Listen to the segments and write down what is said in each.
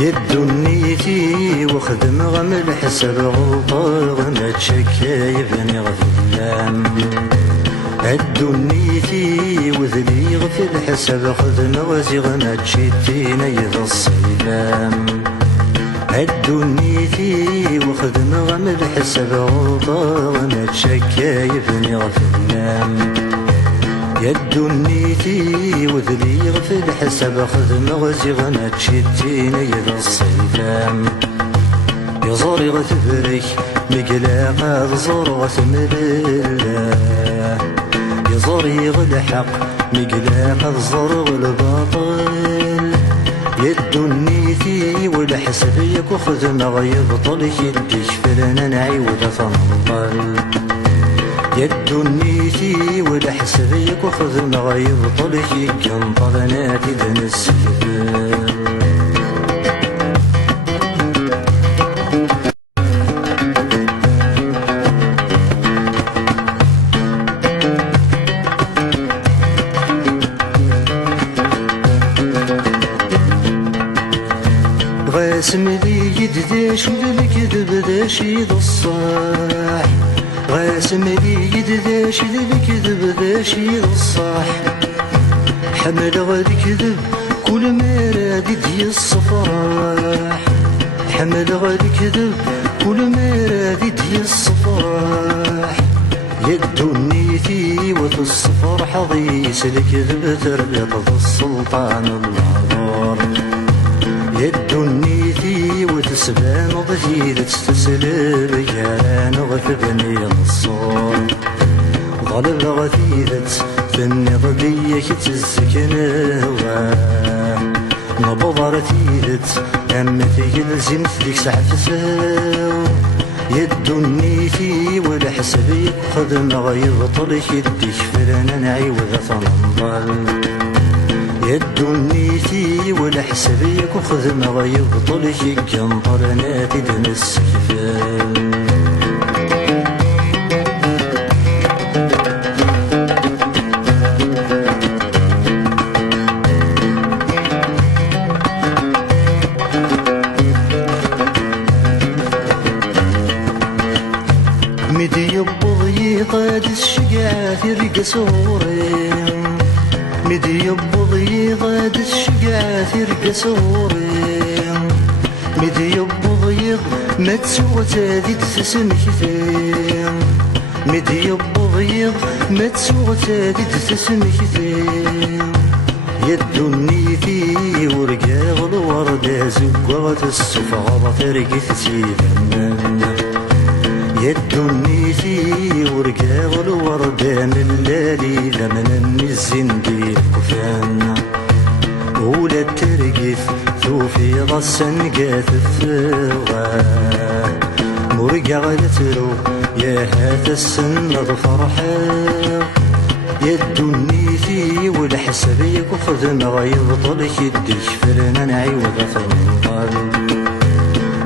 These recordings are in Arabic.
يدو نيتي وخدم غم الحسب غلطة ما تشكى يبني غفلام. هدو نيتي وذلي غفل الحسب خدم غزيغ ما تشتينا يذا الصيلام. هدو نيتي وخدم غم الحسب غلطة ما تشكى يبني غفلام. يدو نيتي وذلي غفل الحسب خدم غزيغ ما تشتينا يذا الصيلام. يزوري غتبرك مقلاقا تزور غتملله. يزوري غالحق مقلاقا تزور غالباطل. يدو نيتي والحسب ياك وخدم غيبطل يديك فلنا نعيود تنطل. يدو نيتي والحسب ياك وخدم غيبطل يقنطل نادي دنسفل. غاسم لي يدداش للكذب داش يد الصاح. غاسم لي يدداش للكذب داش يد الصاح. حمل غاد كذب كل ما راد يدي الصفراح. حمل غاد كذب كل ما راد يدي الصفراح. يدو نيتي وفي الصفر حضيس الكذب تربط السلطان المعذور. يدو نيتي وتسبان ضجيدة تستسلب يا نغف بني الصور. ضلب غثيدة فني ضبيك تزكن نبض رتيدة أمتي يلزمت ديك سعفساو. يدو نيتي والحسب يخدم غيبطل يديك فلنا نعيوذ تنضل. يدو نيتي والحسب ياك وخدم غيبطل يقنطر نادي دنس كفال. مدي يبض يطاد الشقاع يرقى صوري. مدي يبض يضاد الشقاع ترقى صوري. مدي يبض يض ما تسوى تادي تسمك ثيم. مدي يبض يض ما تسوى تادي تسمك ثيم. يدو نيتي ورقا الوردة زقوة السفغة ترقى تسيدن. يدو نيتي ورقا الوردة من الليل من الزندي الكفان. ولا ترقث توفي غسن قاثف مرقا غلترو يا هات السن فرحة. يدو نيتي والحسب ياك وخدم غيبطل يديك فلنا نعيوذ تنطل.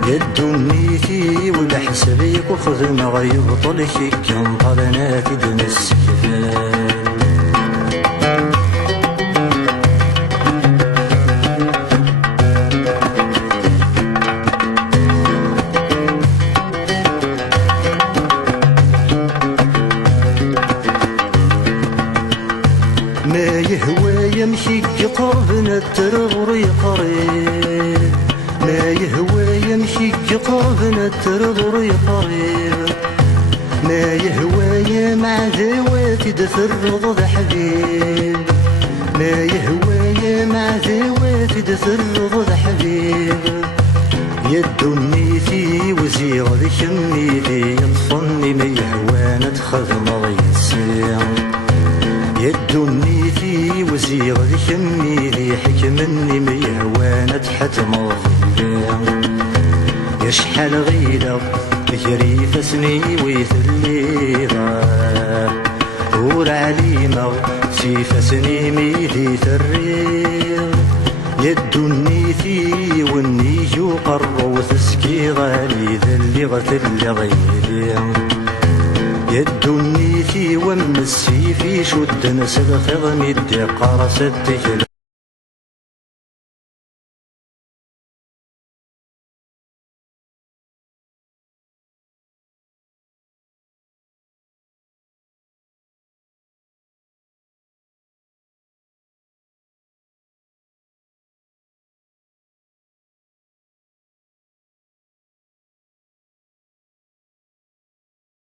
يدو نيتي والحسب ياك وخدم غيبطل يقنطل نادي دنس كفال. ما يهوى يمشي قربنا الترغر يقريب. ما يهوى يمشي قربنا الترغر يقريب. ما يهوى يا مع ذواتي دثر رضا حبيب. ما يهوى يا مع ذواتي دثر رضا حبيب. يدو نيتي وزيغ ذيك النيتي يطفني ما يهوى نتخذ مضيسير. يدو نيتي وزيغ ذيك النيتي حكمني ما يهوى نتحت مضيسير. يشحال غيلة يجري فسني ويثليها. ور عليمة سيفاسني ميدي تريض يدو النيثي والنيجو قرو تسكي غالي ذا اللي غتلي غيلي يدو النيثي ومسي في شد نسل خضم يدي قرصت تجل